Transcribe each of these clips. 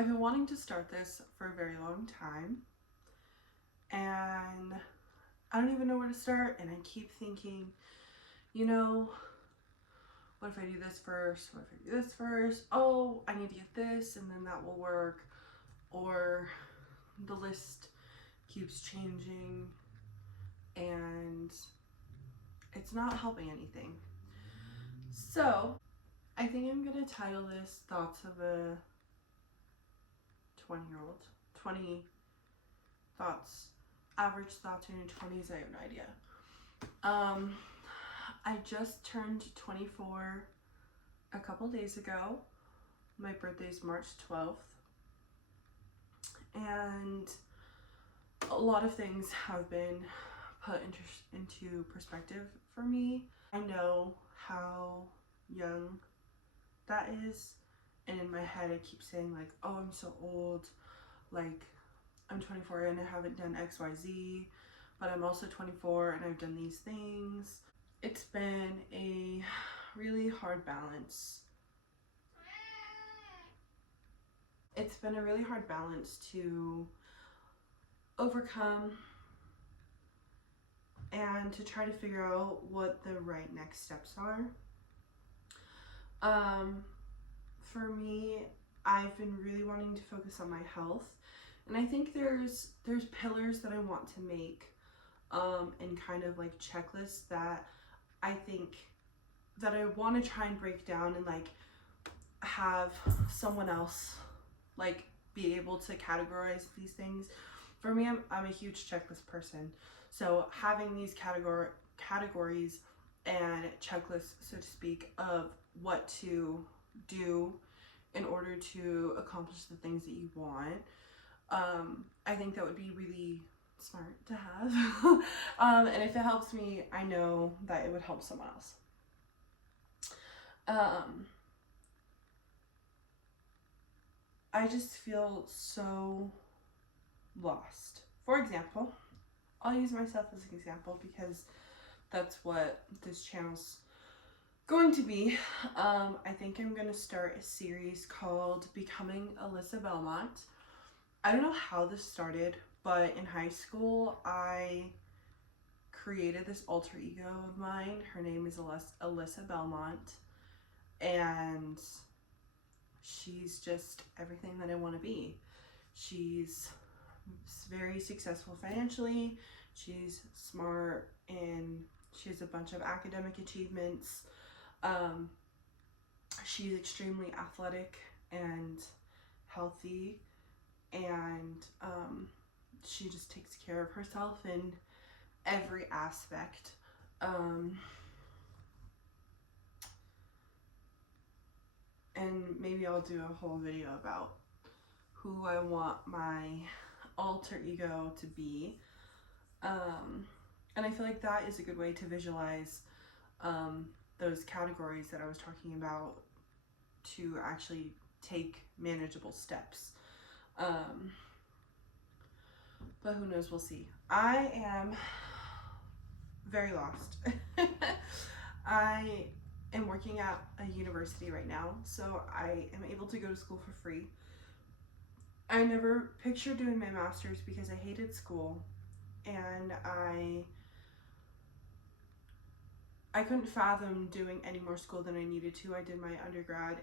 I've been wanting to start this for a very long time, and I don't even know where to start, and I keep thinking, you know, what if I do this first? What if I do this first? Oh, I need to get this, and then that will work. Or the list keeps changing, and it's not helping anything. So, I think I'm going to title this Thoughts of a 20-year-old. 20 thoughts. Average thoughts in your 20s, I have no idea. I just turned 24 a couple days ago. My birthday is March 12th. And a lot of things have been put into perspective for me. I know how young that is, and in my head I keep saying like, oh, I'm so old, like I'm 24 and I haven't done XYZ, but I'm also 24 and I've done these things. It's been a really hard balance. It's been a really hard balance to overcome and to try to figure out what the right next steps are. For me, I've been really wanting to focus on my health, and I think there's pillars that I want to make, and kind of like checklists that I think that I want to try and break down and like have someone else like be able to categorize these things. For me, I'm a huge checklist person, so having these categories and checklists, so to speak, of what to do in order to accomplish the things that you want, I think that would be really smart to have. And if it helps me, I know that it would help someone else. I just feel so lost. For example, I'll use myself as an example because that's what this channel's going to be. I think I'm going to start a series called Becoming Alyssa Belmont. I don't know how this started, but in high school, I created this alter ego of mine. Her name is Alyssa Belmont, and she's just everything that I want to be. She's very successful financially. She's smart, and she has a bunch of academic achievements. She's extremely athletic and healthy, and she just takes care of herself in every aspect. And maybe I'll do a whole video about who I want my alter ego to be. And I feel like that is a good way to visualize those categories that I was talking about, to actually take manageable steps. But who knows, we'll see. I am very lost. I am working at a university right now, so I am able to go to school for free. I never pictured doing my master's because I hated school, and I couldn't fathom doing any more school than I needed to. I did my undergrad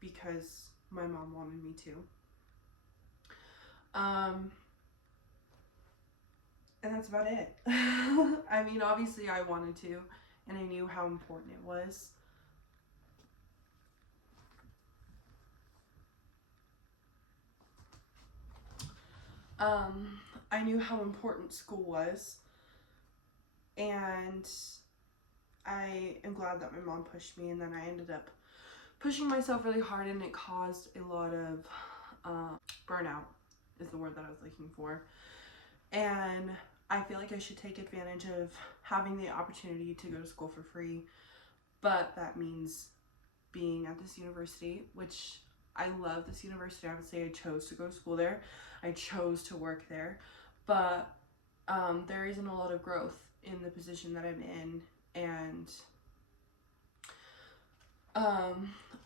because my mom wanted me to. And that's about it. I mean, obviously I wanted to, and I knew how important it was. I knew how important school was, and I am glad that my mom pushed me, and then I ended up pushing myself really hard, and it caused a lot of burnout is the word that I was looking for. And I feel like I should take advantage of having the opportunity to go to school for free, but that means being at this university, which I love this university. I would say I chose to go to school there. I chose to work there, but there isn't a lot of growth in the position that I'm in, and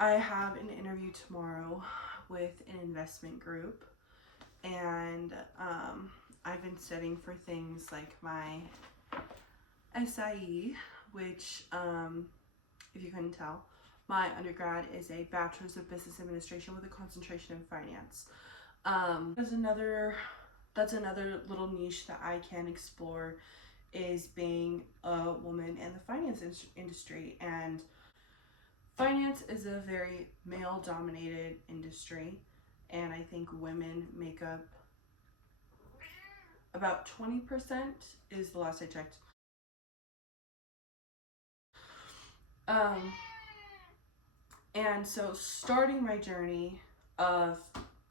I have an interview tomorrow with an investment group, and I've been studying for things like my SIE, which, if you couldn't tell, my undergrad is a Bachelor's of Business Administration with a concentration in finance. That's another little niche that I can explore, is being a woman in the finance industry. And finance is a very male-dominated industry, and I think women make up about 20% is the last I checked. And so starting my journey of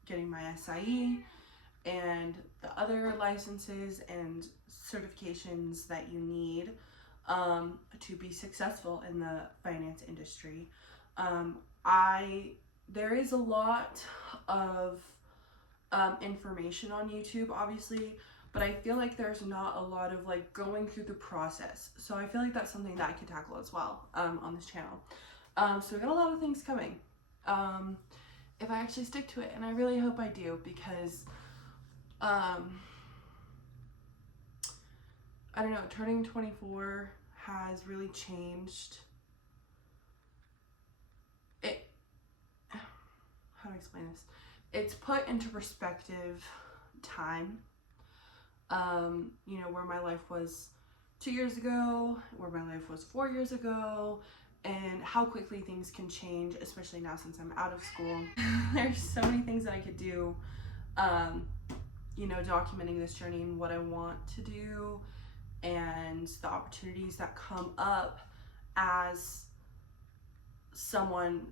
getting my SIE and the other licenses and certifications that you need to be successful in the finance industry, there is a lot of information on YouTube, obviously, but I feel like there's not a lot of like going through the process. So I feel like that's something that I could tackle as well on this channel. So we got a lot of things coming if I actually stick to it, and I really hope I do, because I don't know, turning 24 has really changed it. How do I explain this? It's put into perspective time, you know, where my life was 2 years ago, where my life was 4 years ago, and how quickly things can change, especially now since I'm out of school. There's so many things that I could do, you know, documenting this journey and what I want to do, and the opportunities that come up as someone,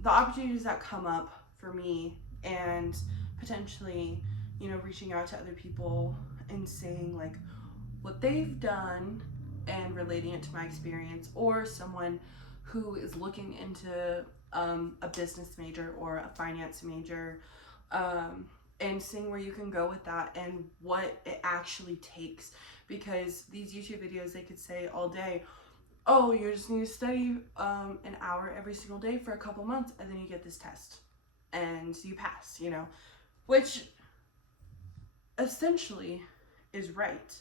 the opportunities that come up for me, and potentially, you know, reaching out to other people and saying like what they've done and relating it to my experience, or someone who is looking into a business major or a finance major, and seeing where you can go with that and what it actually takes. Because these YouTube videos, they could say all day, oh, you just need to study an hour every single day for a couple months, and then you get this test and you pass, you know, which essentially is right,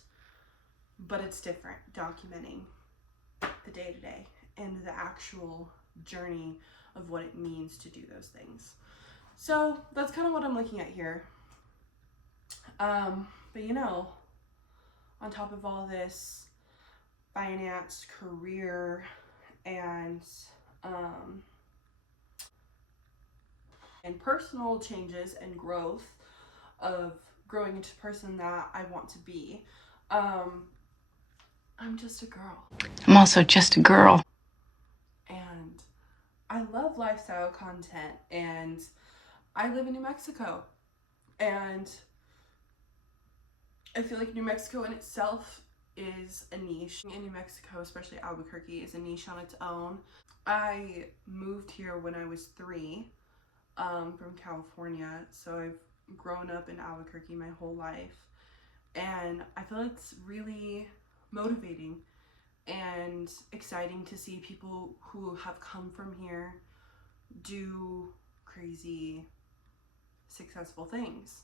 but it's different documenting the day-to-day and the actual journey of what it means to do those things. So that's kind of what I'm looking at here. But you know, on top of all this finance, career, and personal changes and growth of growing into the person that I want to be, I'm just a girl. I'm also just a girl. And I love lifestyle content, and I live in New Mexico, and I feel like New Mexico in itself is a niche. In New Mexico, especially Albuquerque, is a niche on its own. I moved here when I was 3 from California, so I've grown up in Albuquerque my whole life, and I feel it's really motivating and exciting to see people who have come from here do crazy successful things.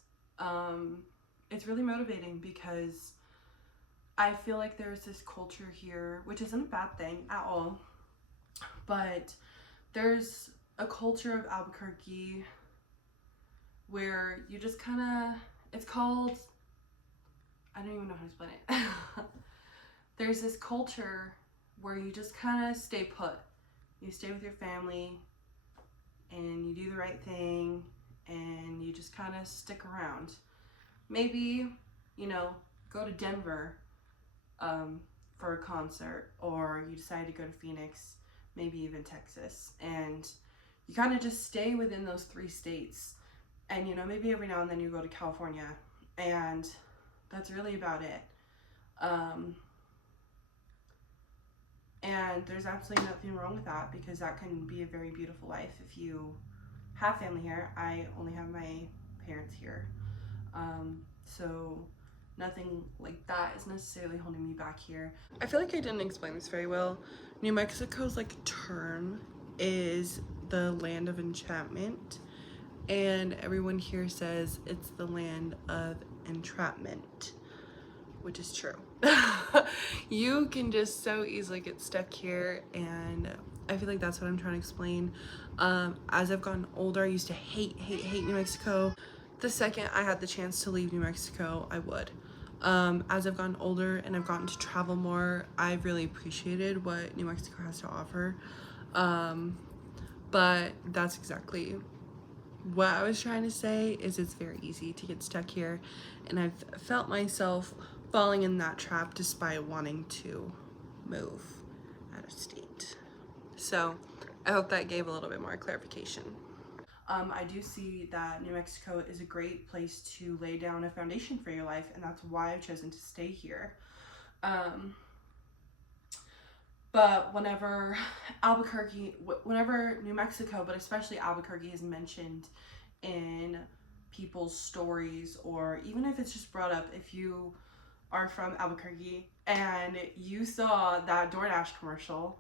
It's really motivating because I feel like there's this culture here, which isn't a bad thing at all, but there's a culture of Albuquerque where you just kind of, it's called, I don't even know how to explain it. There's this culture where you just kind of stay put. You stay with your family and you do the right thing and you just kind of stick around. Maybe, you know, go to Denver for a concert, or you decide to go to Phoenix, maybe even Texas, and you kind of just stay within those 3 states. And, you know, maybe every now and then you go to California, and that's really about it. And there's absolutely nothing wrong with that, because that can be a very beautiful life if you have family here. I only have my parents here. So nothing like that is necessarily holding me back here. I feel like I didn't explain this very well. New Mexico's like term is the land of enchantment, and everyone here says it's the land of entrapment, which is true. You can just so easily get stuck here, and I feel like that's what I'm trying to explain. As I've gotten older, I used to hate New Mexico. The second I had the chance to leave New Mexico, I would. As I've gotten older and I've gotten to travel more, I've really appreciated what New Mexico has to offer. But that's exactly what I was trying to say, is it's very easy to get stuck here, and I've felt myself falling in that trap despite wanting to move out of state. So I hope that gave a little bit more clarification. I do see that New Mexico is a great place to lay down a foundation for your life, and that's why I've chosen to stay here. But whenever New Mexico, but especially Albuquerque, is mentioned in people's stories, or even if it's just brought up, if you are from Albuquerque and you saw that DoorDash commercial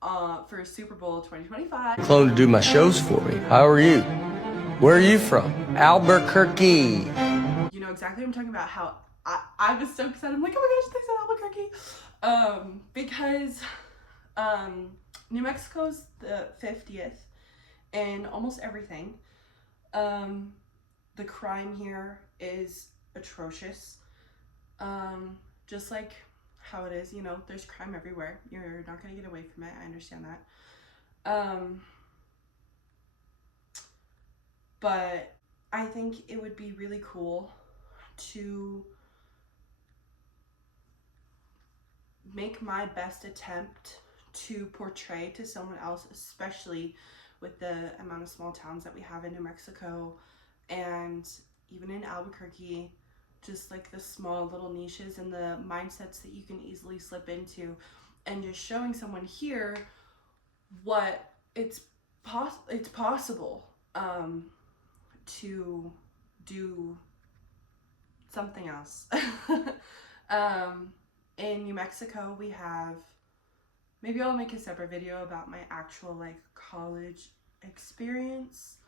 for Super Bowl 2025. Flown to do my shows for me. How are you? Where are you from? Albuquerque. You know exactly what I'm talking about. How I was so excited. I'm like, oh my gosh, they said Albuquerque. Because New Mexico's the 50th in almost everything. The crime here is atrocious. Just like how it is, you know, there's crime everywhere. You're not gonna get away from it. I understand that. But I think it would be really cool to make my best attempt to portray to someone else, especially with the amount of small towns that we have in New Mexico and even in Albuquerque, just like the small little niches and the mindsets that you can easily slip into, and just showing someone here what it's possible to do something else. In New Mexico, we have, maybe I'll make a separate video about my actual like college experience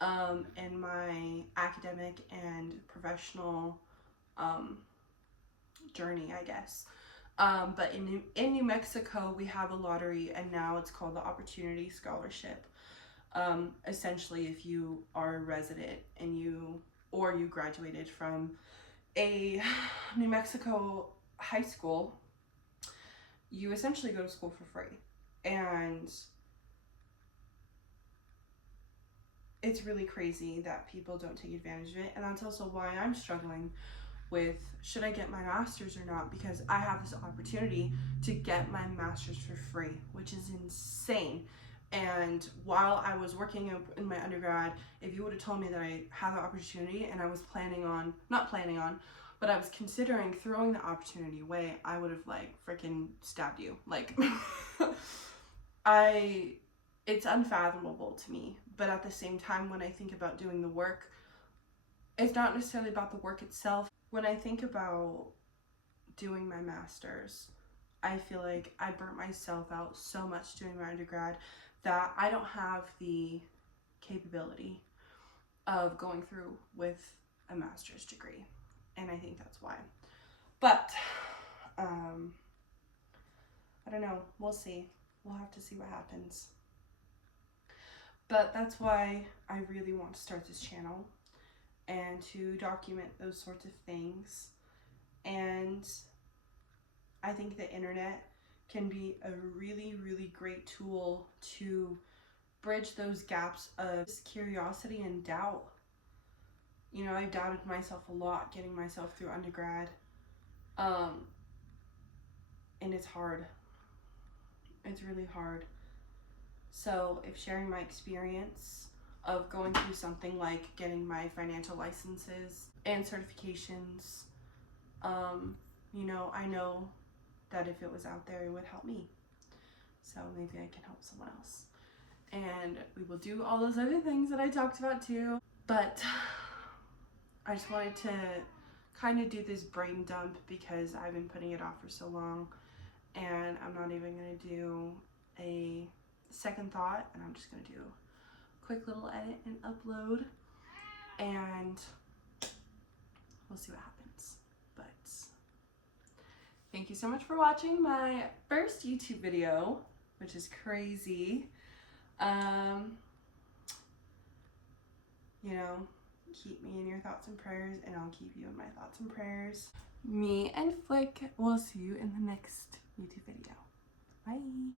and my academic and professional journey, I guess. But in New Mexico, we have a lottery, and now it's called the Opportunity Scholarship. Essentially, if you are a resident and you graduated from a New Mexico high school, you essentially go to school for free. And it's really crazy that people don't take advantage of it. And that's also why I'm struggling with, should I get my master's or not? Because I have this opportunity to get my master's for free, which is insane. And while I was working in my undergrad, if you would have told me that I had the opportunity and I was but I was considering throwing the opportunity away, I would have like freaking stabbed you. Like, it's unfathomable to me. But at the same time, when I think about doing the work, it's not necessarily about the work itself. When I think about doing my master's, I feel like I burnt myself out so much doing my undergrad that I don't have the capability of going through with a master's degree. And I think that's why. But, I don't know. We'll see. We'll have to see what happens. But that's why I really want to start this channel and to document those sorts of things. And I think the internet can be a really, really great tool to bridge those gaps of curiosity and doubt. You know, I doubted myself a lot getting myself through undergrad. And it's hard. It's really hard. So if sharing my experience of going through something like getting my financial licenses and certifications, you know, I know that if it was out there, it would help me. So maybe I can help someone else. And we will do all those other things that I talked about too. But I just wanted to kind of do this brain dump because I've been putting it off for so long. And I'm not even going to do a second thought, and I'm just going to do quick little edit and upload, and we'll see what happens. But thank you so much for watching my first YouTube video, which is crazy. You know, keep me in your thoughts and prayers, and I'll keep you in my thoughts and prayers. Me and Flick will see you in the next YouTube video. Bye.